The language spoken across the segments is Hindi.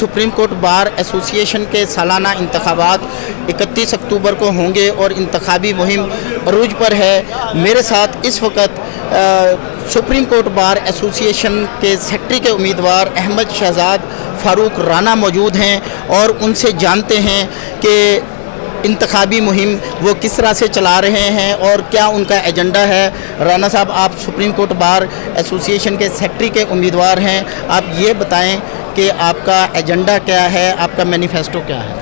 सुप्रीम कोर्ट बार एसोसिएशन के सालाना इंतखाबात 31 अक्टूबर को होंगे और इंतखाबी मुहिम अरूज पर है। मेरे साथ इस वक्त सुप्रीम कोर्ट बार एसोसिएशन के सेक्रेटरी के उम्मीदवार अहमद शहजाद फ़ारूक राना मौजूद हैं और उनसे जानते हैं कि इंतखाबी मुहिम वो किस तरह से चला रहे हैं और क्या उनका एजेंडा है। राना साहब, आप सुप्रीम कोर्ट बार एसोसिएशन के सेक्रेटरी के उम्मीदवार हैं, आप ये बताएं कि आपका एजेंडा क्या है, आपका मैनिफेस्टो क्या है।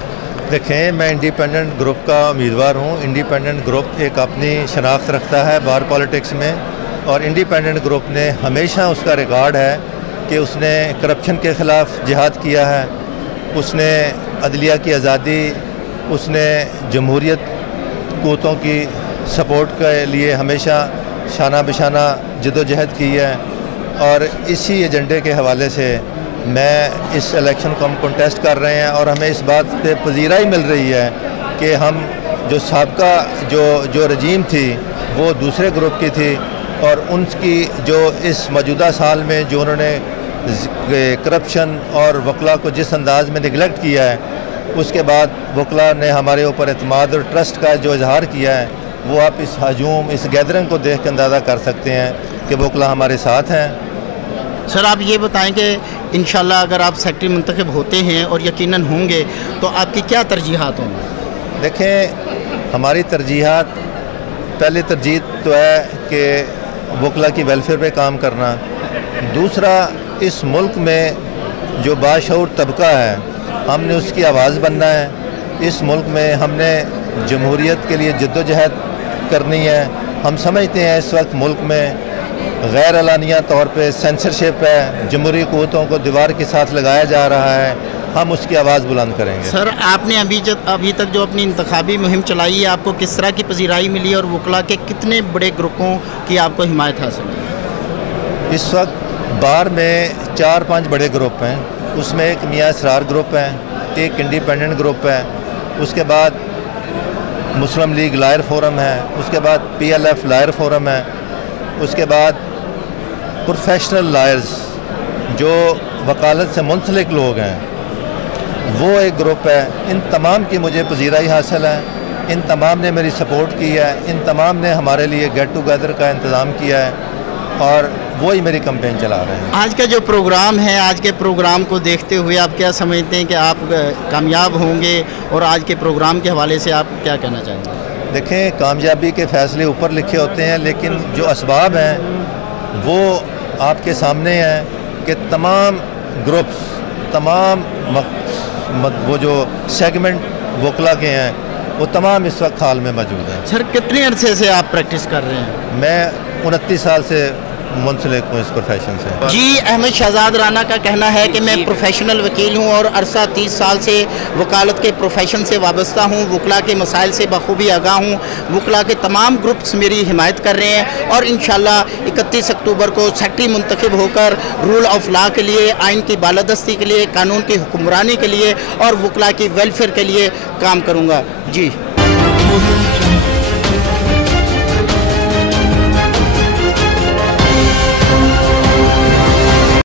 देखें, मैं इंडिपेंडेंट ग्रुप का उम्मीदवार हूँ। इंडिपेंडेंट ग्रुप एक अपनी शनाख्त रखता है बार पॉलिटिक्स में, और इंडिपेंडेंट ग्रुप ने हमेशा उसका रिकॉर्ड है कि उसने करप्शन के ख़िलाफ़ जिहाद किया है, उसने अदलिया की आज़ादी, उसने जमहूरियत क़ुव्वतों की सपोर्ट के लिए हमेशा शाना बशाना जदोजहद की है। और इसी एजेंडे के हवाले से मैं इस इलेक्शन को हम कंटेस्ट कर रहे हैं और हमें इस बात पे पजीराई मिल रही है कि हम जो साबका जो रजीम थी वो दूसरे ग्रुप की थी, और उनकी जो इस मौजूदा साल में जो उन्होंने करप्शन और वकला को जिस अंदाज़ में निगलेक्ट किया है, उसके बाद वकला ने हमारे ऊपर एतमाद और ट्रस्ट का जो इजहार किया है, वो आप इस हजूम, इस गैदरिंग को देख कर अंदाज़ा कर सकते हैं कि वकला हमारे साथ हैं। सर, आप ये बताएं कि इंशाल्लाह अगर आप सेक्रेटरी मुंतखब होते हैं और यकीनन होंगे तो आपकी क्या तरजीहात होंगी। देखें, हमारी तरजीहात, पहली तरजीह तो है कि वकला की वेलफेयर पे काम करना। दूसरा, इस मुल्क में जो बाशऊर तबका है हमने उसकी आवाज़ बनना है। इस मुल्क में हमने जमहूरियत के लिए जद्दोजहद करनी है। हम समझते हैं इस वक्त मुल्क में गैर एलानिया तौर पे सेंसरशिप है, जमहूरी क़ुव्वतों को दीवार के साथ लगाया जा रहा है। हम उसकी आवाज़ बुलंद करेंगे। सर, आपने अभी तक जो अपनी इंतखाबी मुहिम चलाई है, आपको किस तरह की पजीराई मिली और वकला के कितने बड़े ग्रुपों की आपको हिमायत हासिल है। इस वक्त बार में 4-5 बड़े ग्रुप हैं, उसमें एक मियाँ इसरार ग्रुप है, एक इंडिपेंडेंट ग्रुप है, उसके बाद मुस्लिम लीग लायर फोरम है, उसके बाद PLF लायर फोरम है, उसके बाद प्रोफेशनल लायर्स जो वकालत से मुंसलिक लोग हैं वो एक ग्रुप है। इन तमाम की मुझे पजीराई हासिल है, इन तमाम ने मेरी सपोर्ट की है, इन तमाम ने हमारे लिए गेट टुगेदर का इंतज़ाम किया है और वही मेरी कैंपेन चला रहे हैं। आज का जो प्रोग्राम है, आज के प्रोग्राम को देखते हुए आप क्या समझते हैं कि आप कामयाब होंगे, और आज के प्रोग्राम के हवाले से आप क्या कहना चाहेंगे। देखें, कामयाबी के फ़ैसले ऊपर लिखे होते हैं, लेकिन जो असबाब हैं वो आपके सामने हैं कि तमाम ग्रुप्स, तमाम वो जो सेगमेंट वकला के हैं वो तमाम इस वक्त हाल में मौजूद हैं। सर, कितने अरसे से आप प्रैक्टिस कर रहे हैं। मैं 29 साल से मुंसलिक हूँ इस प्रोफेशन से। जी, अहमद शहजाद राना का कहना है कि मैं प्रोफेशनल वकील हूँ और अरसा 30 साल से वकालत के प्रोफेशन से वाबस्ता हूँ। वकला के मसाइल से बखूबी आगाह हूँ। वकला के तमाम ग्रुप्स मेरी हिमायत कर रहे हैं और इंशाल्लाह 31 अक्टूबर को सेक्रेटरी मुंतखब होकर रूल ऑफ लॉ के लिए, आइन की बालादस्ती के लिए, कानून की हुक्मरानी के लिए और वकला की वेलफेयर के लिए काम करूँगा। जी।